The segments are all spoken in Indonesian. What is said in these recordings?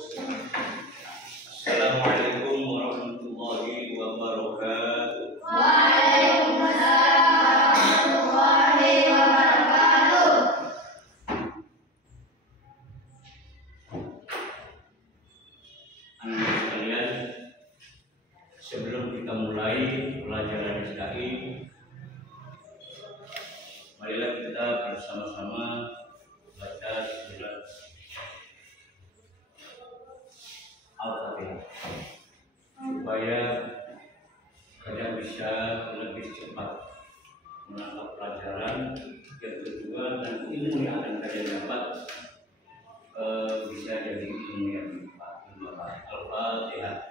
Assalamualaikum warahmatullahi wabarakatuh. Waalaikumsalam warahmatullahi wabarakatuh. Anak sekalian, sebelum kita mulai pelajaran SKI, marilah kita bersama-sama baca surat Al-Fatihah supaya kalian bisa lebih cepat menangkap pelajaran. Yang kedua, dan ilmu yang akan kalian dapat bisa jadi ilmu yang bermanfaat. Al-Fatihah.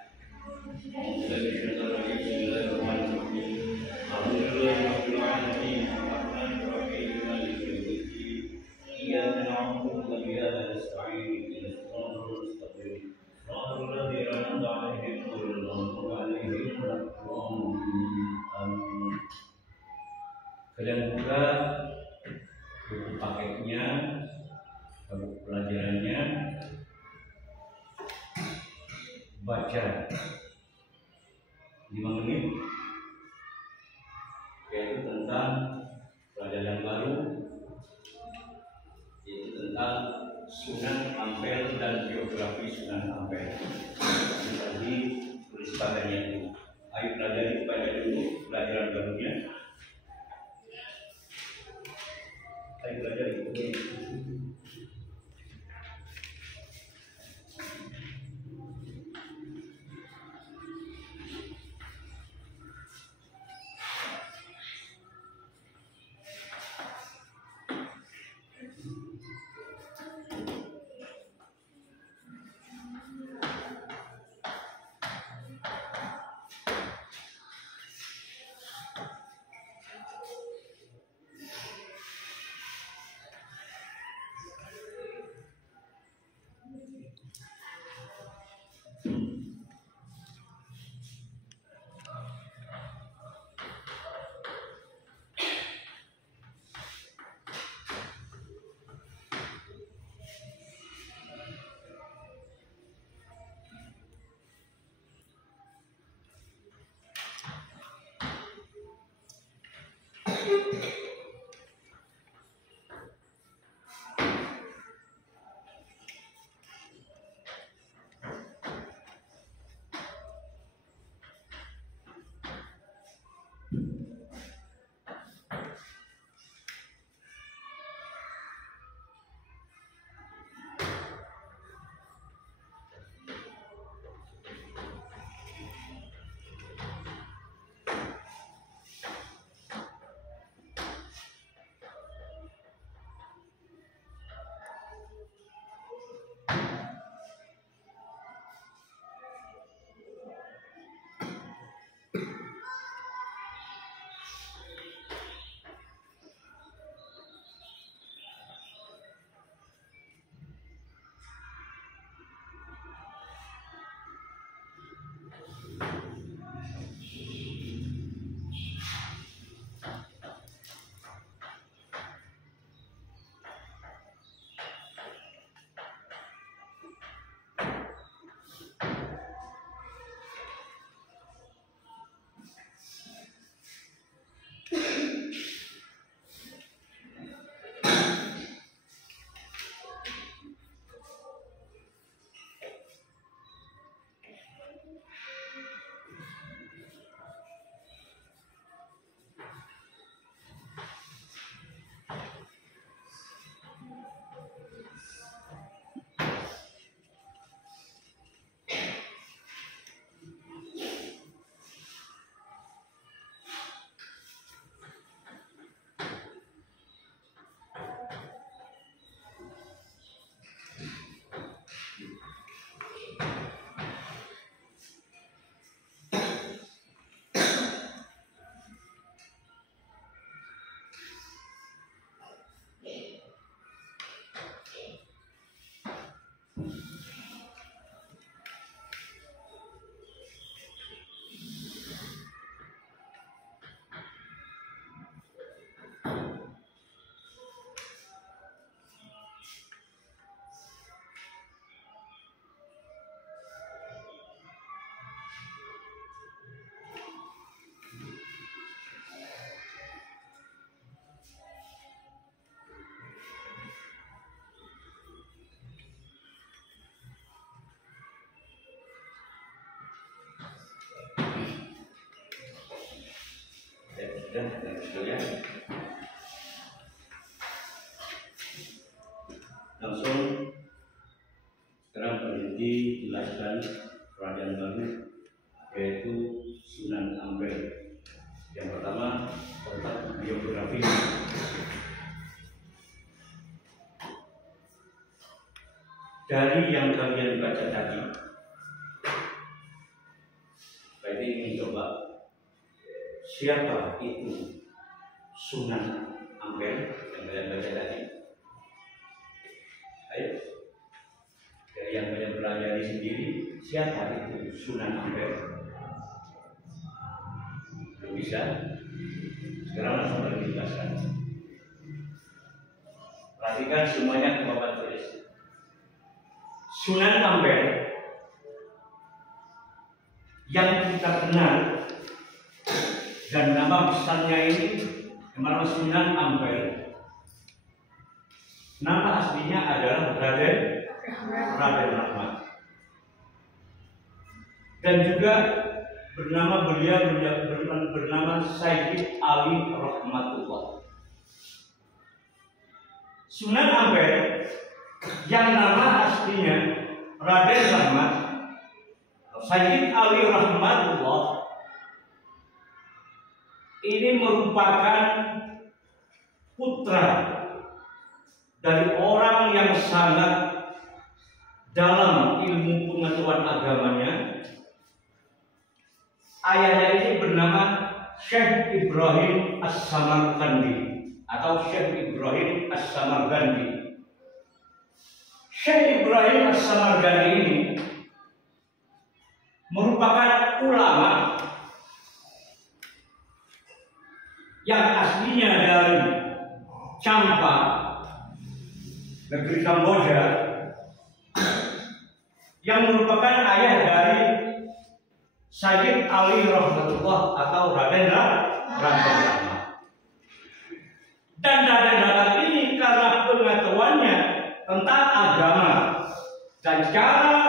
Kalian buka buku paketnya, buku pelajarannya, baca 5 menit, yaitu tentang pelajaran baru, yaitu tentang Sunan Ampel dan biografi Sunan Ampel. Ini tadi tulis pakarnya itu. Ayo pelajari baca dulu pelajaran barunya. Ayo pelajari itu. Sudah, sekalian. Langsung sekarang peneliti jelaskan peradilan baru, yaitu Sunan Ampel. Yang pertama tentang biografi. Dari yang kalian baca tadi, berarti ingin coba siapa itu Sunan Ampel yang kalian baca tadi. Ayo, dari yang kalian pelajari sendiri, siapa itu Sunan Ampel? Belum bisa? Sekarang langsung lagi jelaskan. Perhatikan semuanya ke papan tulis. Sunan Ampel yang kita kenal dan nama besarnya ini nama Sunan Ampel. Nama aslinya adalah Raden Rahmat. Dan juga beliau bernama Sayyid Ali Rahmatullah. Sunan Ampel yang nama aslinya Raden Rahmat, Sayyid Ali Rahmatullah, ini merupakan putra dari orang yang sangat dalam ilmu pengetahuan agamanya. Ayahnya ini bernama Syekh Ibrahim As-Samarkandi atau Syekh Ibrahim As-Samarkandi. Syekh Ibrahim As-Samarkandi ini merupakan ulama yang aslinya dari Champa, negeri Kamboja, yang merupakan ayah dari Sayyid Ali Rahmatullah atau Raden Rahmat. Dan Raden Rahmat ini karena pengetahuannya tentang agama dan cara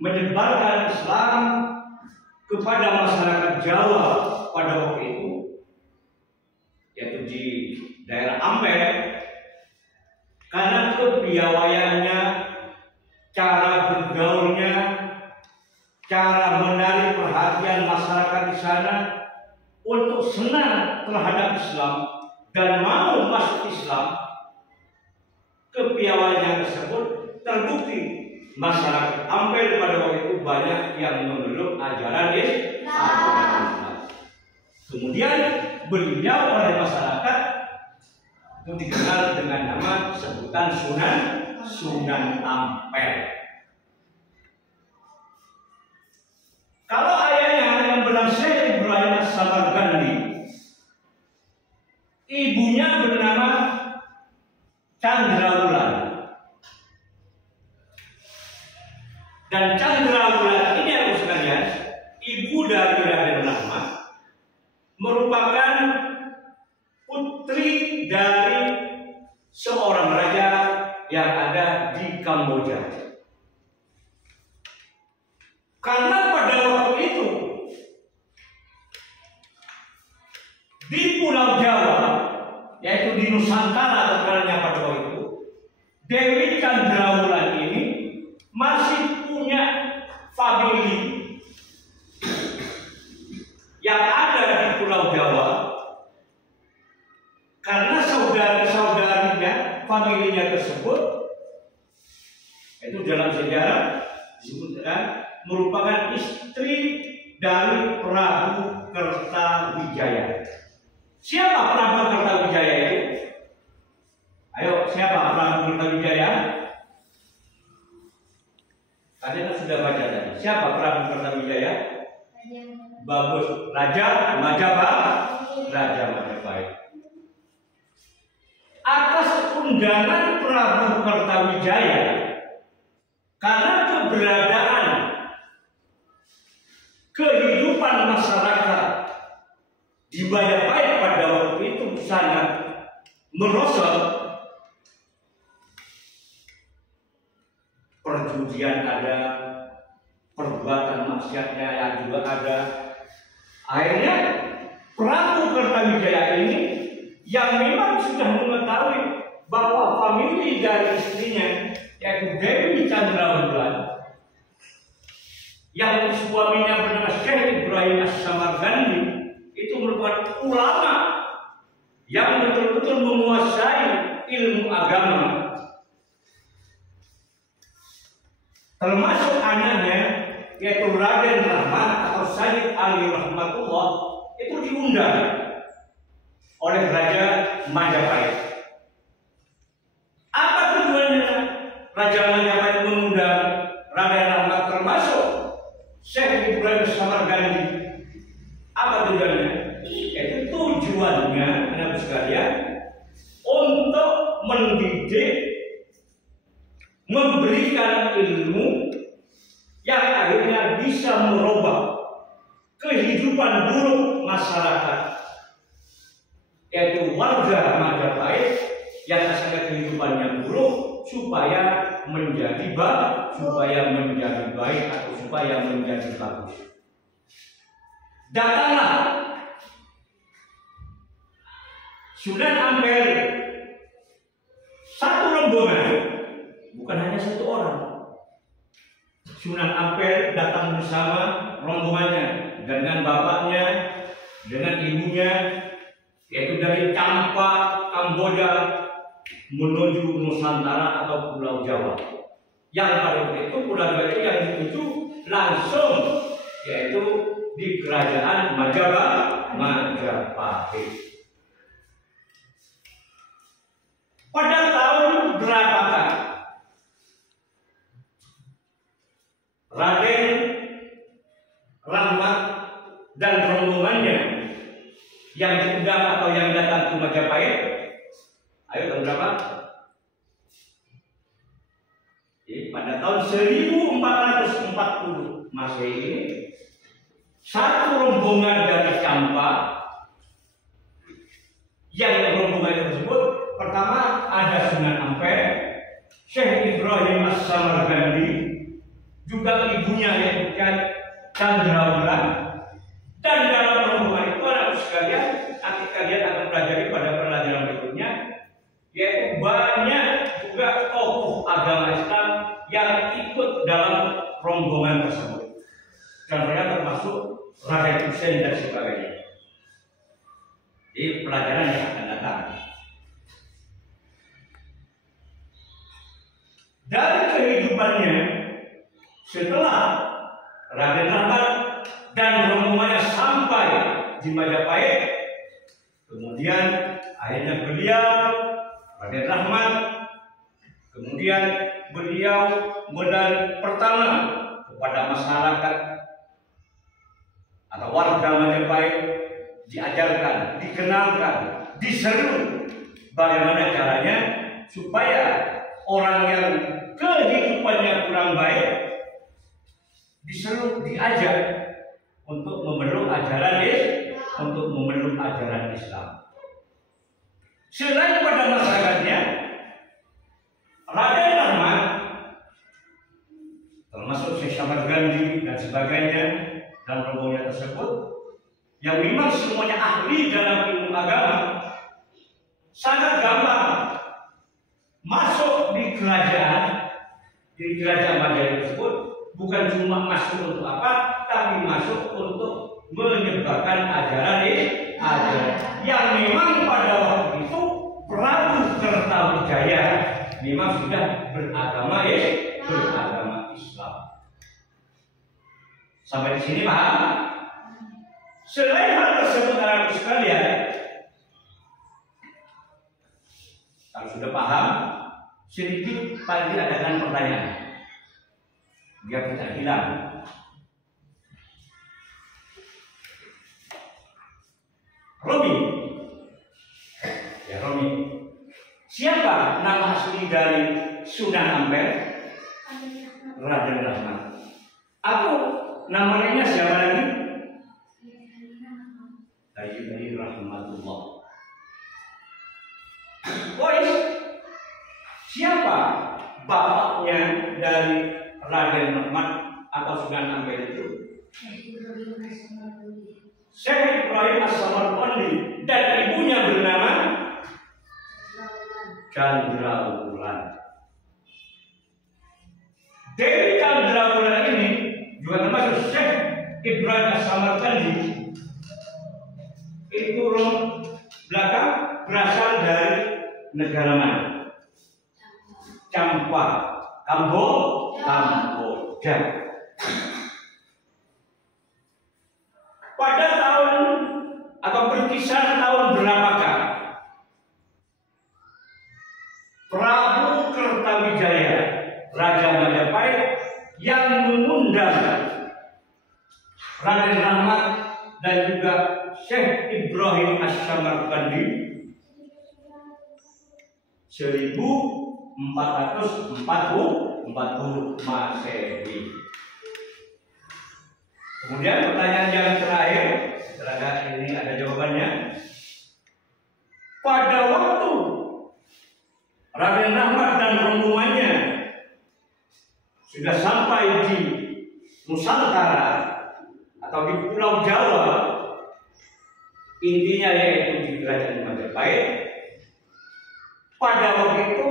menyebarkan Islam kepada masyarakat Jawa pada waktu itu, yaitu di daerah Ampel, karena kepiawaiannya, cara bergaulnya, cara menarik perhatian masyarakat di sana untuk senang terhadap Islam dan mau masuk Islam, kepiawaian tersebut terbukti masyarakat Ampel pada waktu itu banyak yang memeluk ajaran Islam. Kemudian beliau oleh masyarakat itu dikenal dengan nama sebutan Sunan Ampel. Kalau ayahnya yang bernama Syekh Ibrahim As-Samarkandi, ibunya bernama Candrawulan. Dan Candrawulan ini aku sekalian, ibu dari Raden Rahmat, merupakan putri dari seorang raja yang ada di Kamboja. Karena pada waktu itu di Pulau Jawa, yaitu di Nusantara terkenalnya pada waktu itu, Dewi Candrawulan ini masih punya famili yang ada di Pulau Jawa, karena saudari-saudarinya, familinya tersebut, itu dalam sejarah disebutkan merupakan istri dari Prabu Kertawijaya. Siapa Prabu Kertawijaya itu? Ayo, siapa Prabu Kertawijaya? Kalian sudah baca tadi. Siapa Prabu Kertawijaya? Bagus, Raja Majapahit. Atas undangan Prabu Kertawijaya, karena keberadaan kehidupan masyarakat di Majapahit pada waktu itu sangat merosot, perjudian ada, perbuatan maksiatnya yang juga ada. Akhirnya Prabu Kertawijaya ini yang memang sudah mengetahui bahwa famili dari istrinya yaitu Dewi Chandrawulan yang suaminya bernama Syekh Ibrahim As-Samarkandi itu merupakan ulama yang betul-betul menguasai ilmu agama. Termasuk anaknya yaitu Raden Rahmat atau Sayyid Ali Rahmatullah itu diundang oleh Raja Majapahit. Apa tujuannya Raja Majapahit mengundang Raden Rahmat termasuk Syekh Ibrahim Samarkandi? Apa tujuannya? Itu tujuannya, anak sekalian, untuk mendidik, memberikan ilmu yang akhirnya bisa merubah kehidupan buruk masyarakat, yaitu warga Majapahit yang asalnya kehidupannya buruk supaya menjadi baik, atau supaya menjadi bagus. Datanglah Sunan Ampel, satu rombongan, bukan hanya satu orang. Sunan Ampel datang bersama rombongannya dengan bapaknya, dengan ibunya, yaitu dari Campa, Kamboja menuju Nusantara atau Pulau Jawa. Yang pada waktu itu Pulau Jawa yang dituju langsung yaitu di kerajaan Majapahit. Pada tahun berapakah Raden Rahmat dan rombongannya yang diundang atau yang datang ke Majapahit? Ayo tahun berapa? Pada tahun 1440 Masehi ini, satu rombongan dari Campa, yang rombongan tersebut pertama ada Sunan Ampel, Syekh Ibrahim As-Samarkandi, juga ibunya yaitu Chandrawulan, dan dalam rombongan itu anak sekalian, nanti kalian akan pelajari pada pelajaran berikutnya, yaitu banyak juga tokoh agama Islam yang ikut dalam rombongan tersebut. Contohnya termasuk Raden Hussein dan sebagainya. Di pelajaran yang akan datang. Dari kehidupannya setelah Raden Rahmat dan rombongannya sampai di Majapahit, kemudian akhirnya beliau Raden Rahmat, kemudian beliau modal pertama kepada masyarakat atau warga Majapahit diajarkan, dikenalkan, diseru bagaimana caranya supaya orang yang kehidupannya kurang baik diseru, diajak untuk memeluk ajaran Islam. Selain pada masyarakatnya, Raden Rahmat termasuk Syekh Samarkandi dan sebagainya dan rombongan tersebut yang memang semuanya ahli dalam ilmu agama, sangat gampang masuk di kerajaan Majapahit tersebut. Bukan cuma masuk untuk apa, tapi masuk untuk menyebarkan ajaran yang memang pada waktu itu Prabu Kertawijaya memang sudah beragama Islam. Sampai di sini paham? Selain hal tersebut anak sekalian, kalau sudah paham, sedikit paling tidak adakan pertanyaan biar tidak hilang. Romi, siapa nama asli dari Sunan Ampel? Raden Rahmat. Aku namanya siapa lagi? Sayyid Rahmatullah. Boys, siapa bapaknya dari Raden Rahmat atau Sunan Ampel itu? Syekh Ibrahim As-Samarqandi dan ibunya bernama Chandrawulan. Dewi Chandrawulan ini juga termasuk Syekh Ibrahim As-Samarqandi. Ini turun belakang berasal dari negara mana? Kamboja. Pada tahun atau berkisar tahun berapakah Prabu Kertawijaya, Raja Majapahit, yang mengundang Raden Rahmat dan juga Syekh Ibrahim As-Samarqandi 1440 Masehi. Kemudian pertanyaan yang terakhir, setelah ini ada jawabannya. Pada waktu Raden Rahmat dan rombongannya sudah sampai di Nusantara atau di Pulau Jawa, intinya yaitu di Kerajaan Majapahit. Pada waktu itu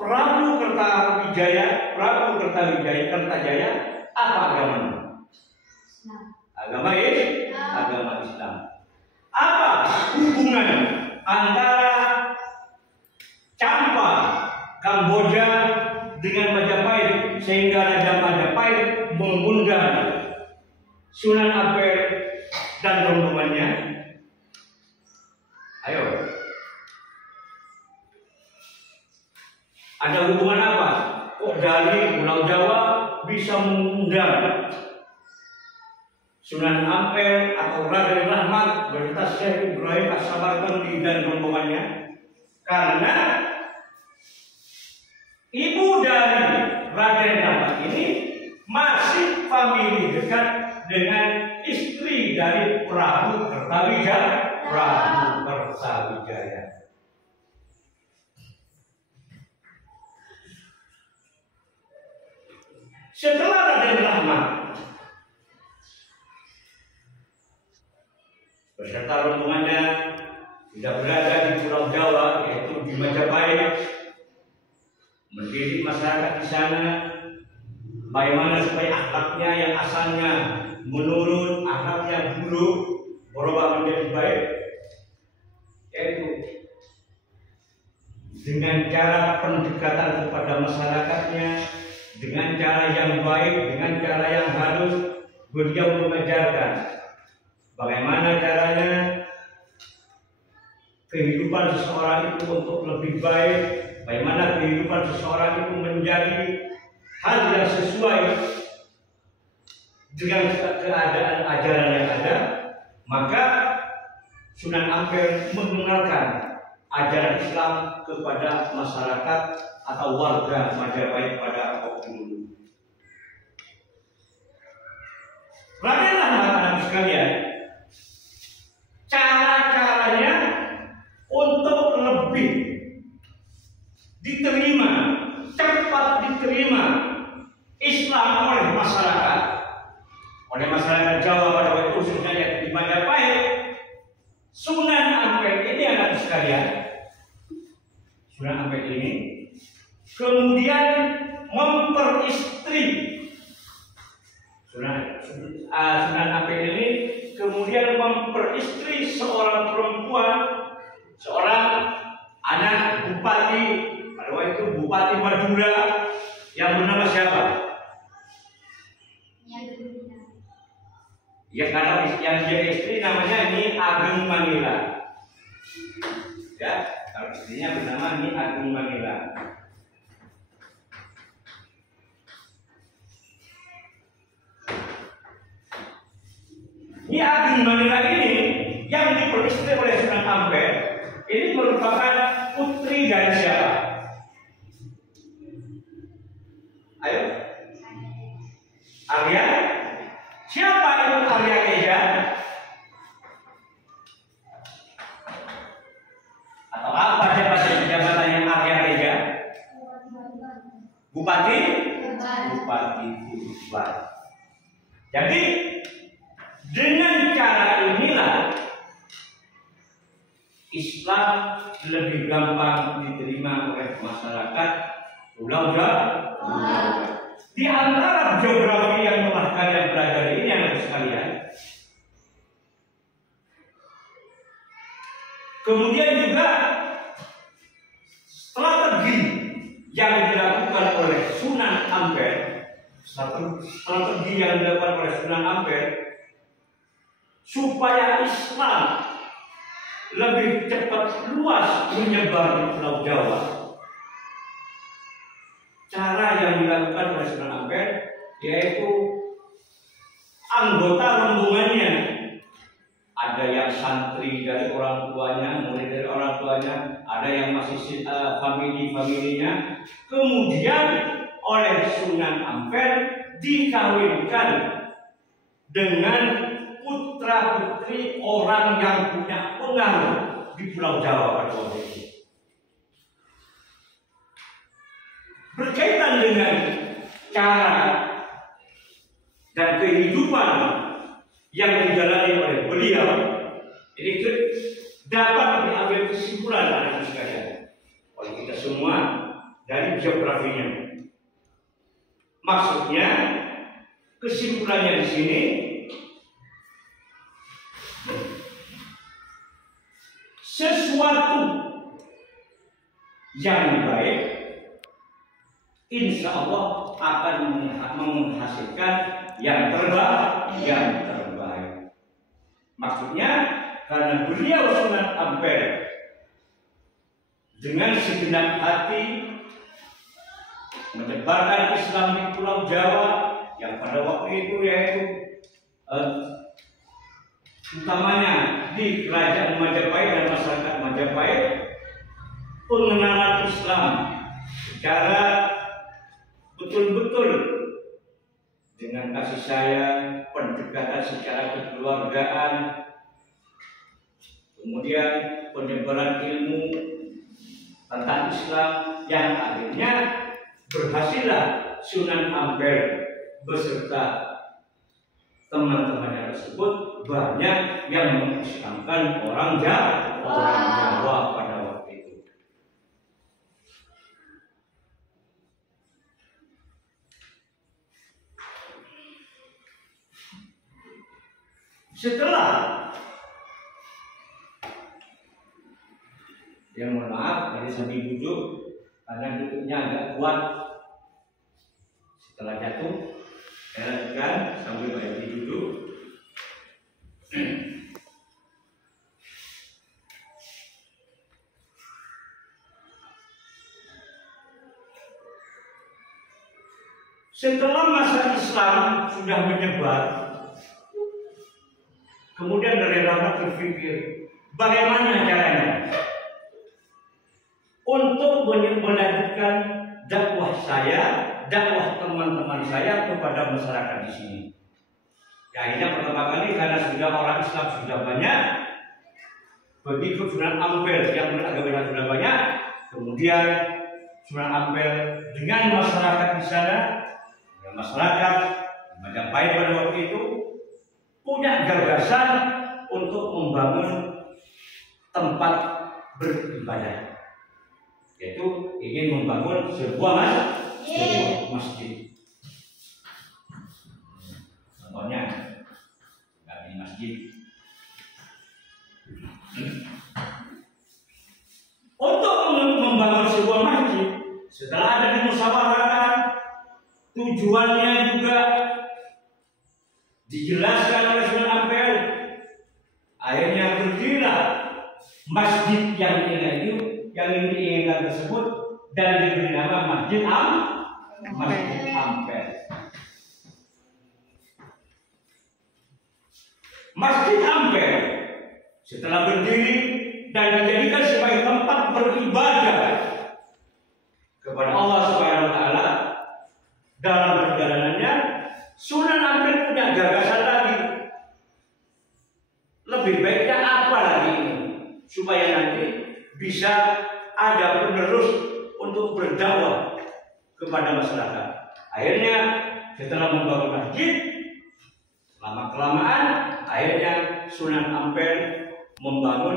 Prabu Kertajaya apa agamanya? Agama Islam. Apa hubungan antara Champa Kamboja dengan Majapahit sehingga Raja Majapahit mengundang Sunan Ampel dan rombongannya? Ayo. Ada hubungan apa? Kok dari Pulau Jawa bisa mengundang Sunan Ampel atau Raden Rahmat beserta Syekh Ibrahim As-Samarqandi dan rombongannya? Karena ibu dari Raden Rahmat ini masih famili dekat dengan istri dari Prabu Kertawijaya. Setelah Raden Rahmat beserta rombongannya tidak berada di Pulau Jawa, yaitu di Majapahit, mendidik masyarakat di sana, bagaimana supaya akhlaknya yang asalnya menurun, akhlaknya buruk, berubah menjadi baik, yaitu dengan cara pendekatan kepada masyarakatnya, dengan cara yang baik, dengan cara yang halus. Beliau mengajarkan bagaimana caranya kehidupan seseorang itu untuk lebih baik, bagaimana kehidupan seseorang itu menjadi hal yang sesuai dengan keadaan ajaran yang ada. Maka Sunan Ampel mengenalkan ajaran Islam kepada masyarakat atau warga Majapahit pada waktu dulu. Raden Rahmat, anak sekalian, cara-caranya untuk lebih diterima, cepat diterima Islam oleh masyarakat Jawa pada waktu khususnya yang di Majapahit, Sunan Ampel ini, anak sekalian, Sunan Ampel ini kemudian memperistri Sunan Ampel ini kemudian memperistri seorang perempuan, seorang anak bupati pada waktu itu, Bupati Madura, yang bernama siapa? Ya, kalau yang dia istri namanya Nyi Ageng Mangila. Ya, kalau istrinya bernama Nyi Ageng Mangila. Nyi Ageng Mangila ini yang diperistri oleh Sunan Ampel ini merupakan putri dari siapa? Ayo, Arya. Siapa itu Arya Teja? Atau apa jabatannya Arya Teja? Bupati Tuban. Jadi dengan cara Islam lebih gampang diterima oleh masyarakat Pulau Jawa. Di antara geografi yang telah kalian pelajari ini yang sekalian, kemudian juga strategi yang dilakukan oleh Sunan Ampel, strategi yang dilakukan oleh Sunan Ampel supaya Islam lebih cepat luas menyebar di Pulau Jawa. Cara yang dilakukan oleh Sunan Ampel yaitu anggota rombongannya, ada yang santri dari orang tuanya, murid dari orang tuanya, ada yang masih familinya, kemudian oleh Sunan Ampel dikawinkan dengan putra-putri orang yang punya pengaruh di Pulau Jawa pada waktu itu. Berkaitan dengan cara dan kehidupan yang dijalani oleh beliau, ini dapat diambil kesimpulan anak sekalian oleh kita semua dari geografinya. Maksudnya, kesimpulannya di sini, sesuatu yang baik insya Allah akan menghasilkan yang terbaik. Maksudnya karena beliau Sunan Ampel dengan segenap hati menyebarkan Islam di Pulau Jawa yang pada waktu itu yaitu utamanya di Kerajaan Majapahit dan masyarakat Majapahit, pengenalan Islam secara betul-betul dengan kasih sayang, pendekatan secara kekeluargaan, kemudian penyebaran ilmu tentang Islam yang akhirnya berhasillah Sunan Ampel beserta teman-temannya tersebut banyak yang mengislamkan orang Jawa pada waktu itu. Setelah mohon maaf dari sambil duduk karena duduknya agak kuat. Setelah jatuh, saya lanjutkan sambil berdiri duduk. Setelah masa Islam sudah menyebar, kemudian dari Rahmat berpikir, bagaimana caranya untuk melanjutkan dakwah saya, dakwah teman-teman saya kepada masyarakat di sini. Ya, akhirnya pertama kali karena sudah orang Islam sudah banyak, begitu Sunan Ampel yang beragama sudah banyak, kemudian Sunan Ampel dengan masyarakat di sana, ya masyarakat Majapahit pada waktu itu punya gagasan untuk membangun tempat beribadah, yaitu ingin membangun sebuah masjid. Contohnya, di masjid. Untuk membangun sebuah masjid, setelah ada dimusyawarahkan, tujuannya juga dijelaskan oleh Sunan Ampel. Akhirnya berdirilah masjid yang diinginkan tersebut dan diberi nama Masjid Ampel. Masjid Ampel setelah berdiri dan dijadikan sebagai tempat beribadah kepada Allah Subhanahu wa taala, dalam perjalanannya Sunan Ampel punya gagasan lagi. Lebih baiknya apa lagi ini supaya nanti bisa ada penerus untuk berdakwah kepada masyarakat. Akhirnya setelah membangun masjid, lama kelamaan akhirnya Sunan Ampel membangun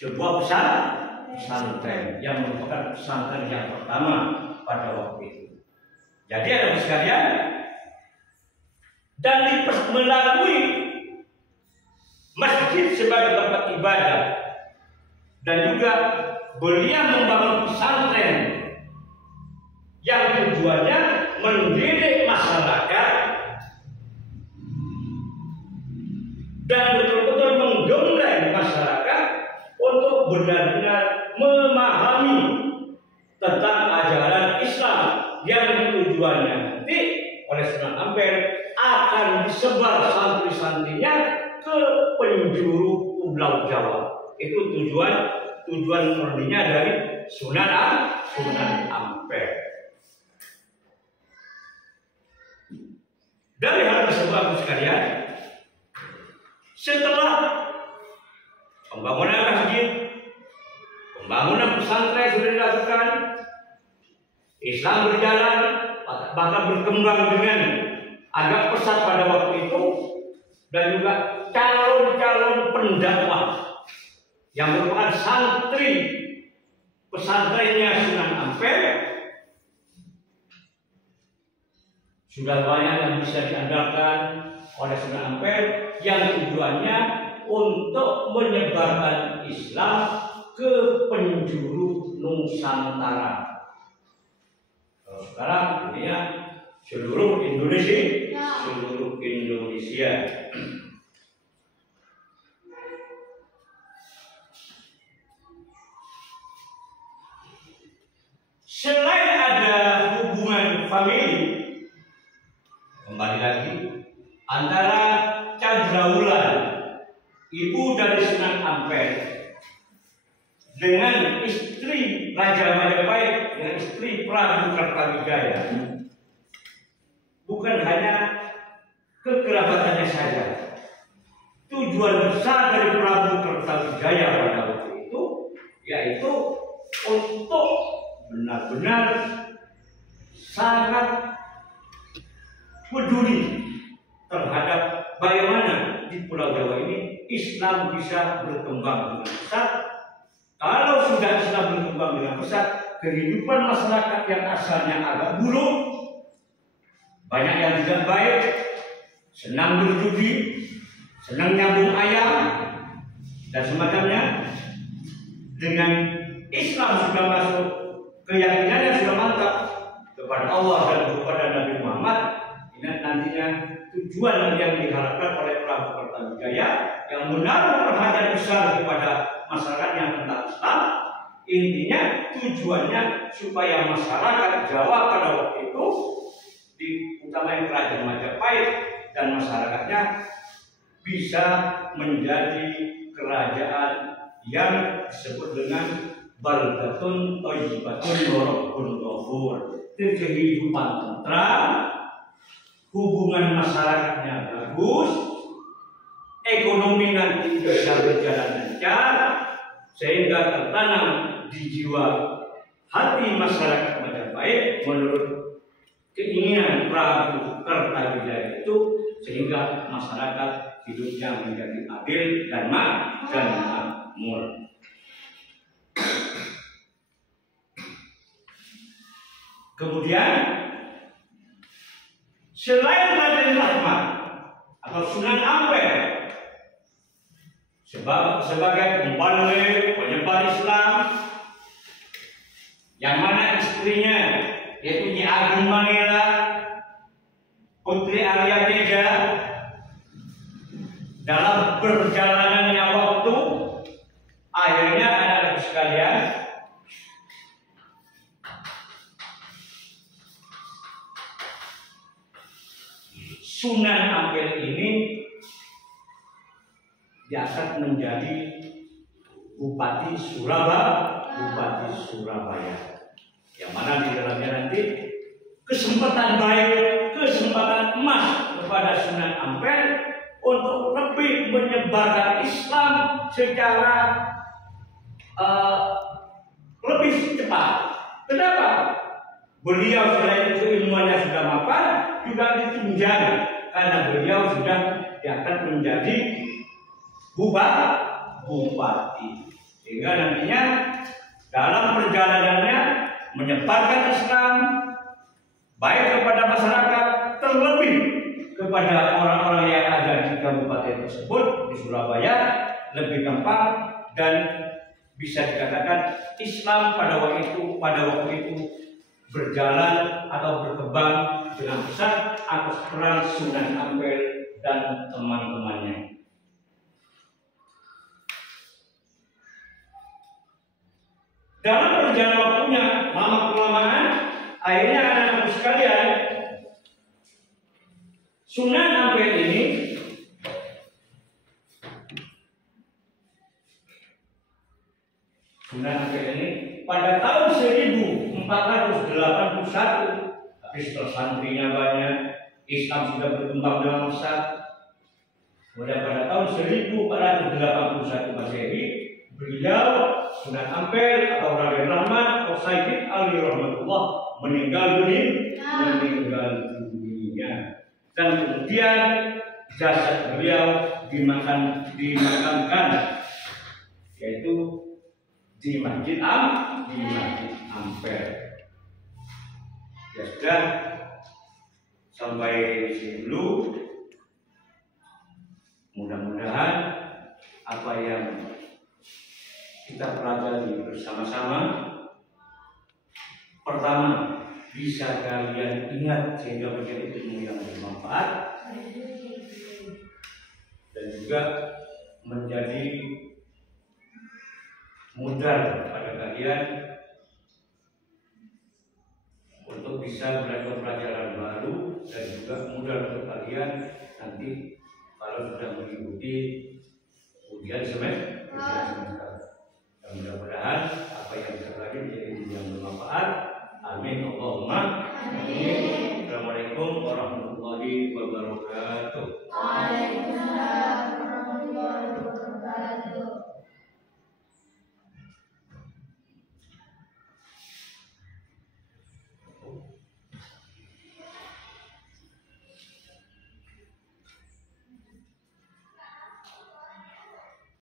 sebuah pesantren yang merupakan pesantren yang pertama pada waktu itu. Jadi ada sekalian, dan melalui masjid sebagai tempat ibadah dan juga beliau membangun pesantren yang tujuannya mendidik masyarakat dan betul-betul menggembleng masyarakat untuk benar-benar memahami tentang ajaran Islam yang tujuannya nanti oleh Sunan Ampel akan disebar santri-santrinya ke penjuru Pulau Jawa. Itu tujuan murninya dari Sunan Ampel. Dari hal tersebut sekalian, setelah pembangunan masjid, pembangunan pesantren sudah dilakukan, Islam berjalan, bahkan berkembang dengan agak pesat pada waktu itu, dan juga calon-calon pendakwah yang merupakan santri pesantrennya Sunan Ampel sudah banyak yang bisa diandalkan oleh Sunan Ampel yang tujuannya untuk menyebarkan Islam ke penjuru Nusantara. Sekarang dunia seluruh Indonesia. Selain ada hubungan famili, kembali lagi antara Candrawulan, ibu dari Sunan Ampel, dengan istri Raja Majapahit, dengan istri Prabu Kertawijaya, bukan hanya kekerabatannya saja. Tujuan besar dari Prabu Kertawijaya pada waktu itu yaitu untuk benar-benar sangat peduli terhadap bagaimana di Pulau Jawa ini Islam bisa berkembang dengan pesat. Kalau sudah Islam berkembang dengan pesat, kehidupan masyarakat yang asalnya agak buruk, banyak yang tidak baik, senang berjudi, senang nyambung ayam, dan semacamnya, dengan Islam sudah masuk, keyakinannya sudah mantap kepada Allah dan kepada Nabi Muhammad. Ini nantinya tujuan yang diharapkan oleh Prabu Kertawijaya yang menaruh perhatian besar kepada masyarakat yang tentang Islam. Intinya tujuannya supaya masyarakat Jawa pada waktu itu, utamanya Kerajaan Majapahit dan masyarakatnya, bisa menjadi kerajaan yang disebut dengan baldatun thayyibatun wa rabbun ghafur. Kehidupan tentram, hubungan masyarakatnya bagus, ekonomi nanti bisa berjalan lancar, sehingga tertanam di jiwa hati masyarakat Majapahit menurut keinginan Prabu Kertawijaya itu, sehingga masyarakat hidupnya menjadi adil dan makmur. Kemudian selain Raden Rahmat atau Sunan Ampel sebagai pembalik penyebar Islam, yang mana istrinya yaitu Nyi Agung Manila, Putri Arya Tega, dalam perjalanannya waktu akhirnya anak-anak sekalian Sunan Ampel ini diangkat menjadi Bupati Surabaya, yang mana di dalamnya nanti kesempatan baik, kesempatan emas kepada Sunan Ampel untuk lebih menyebarkan Islam secara lebih cepat. Kenapa? Beliau selain itu ilmuannya sudah mapan, juga ditunjang karena beliau sudah diangkat menjadi bupati. sehingga nantinya dalam perjalanannya menyebarkan Islam baik kepada masyarakat, terlebih kepada orang-orang yang ada di kabupaten tersebut di Surabaya lebih gampang dan bisa dikatakan Islam pada waktu itu berjalan atau berkembang dengan besar atas peran Sunan Ampel dan teman-temannya. Dalam perjalanan waktunya, lama-kelamaan, akhirnya anak-anak sekalian, Sunan Ampel ini pada tahun 1481, tapi setelah santrinya banyak, Islam sudah berkembang dengan besar. Kemudian pada tahun 1481 Masehi, beliau Sunan Ampel atau Raden Rahmat atau Sayyid Ali Rahmatullah meninggal dunia. Dan kemudian jasad beliau dimakamkan, yaitu di Masjid Ampel. Ya sudah, sampai di sini dulu. Mudah-mudahan apa yang kita pelajari bersama-sama, pertama, bisa kalian ingat sehingga menjadi ilmu yang bermanfaat, dan juga menjadi mudah pada kalian untuk bisa belajar pelajaran baru, dan juga mudah untuk kalian nanti kalau sudah mengikuti ujian semester. Dan mudah-mudahan apa yang kita pelajari menjadi yang bermanfaat. Amin Allahumma amin. Assalamualaikum warahmatullahi wabarakatuh. Waalaikumsalam warahmatullahi wabarakatuh.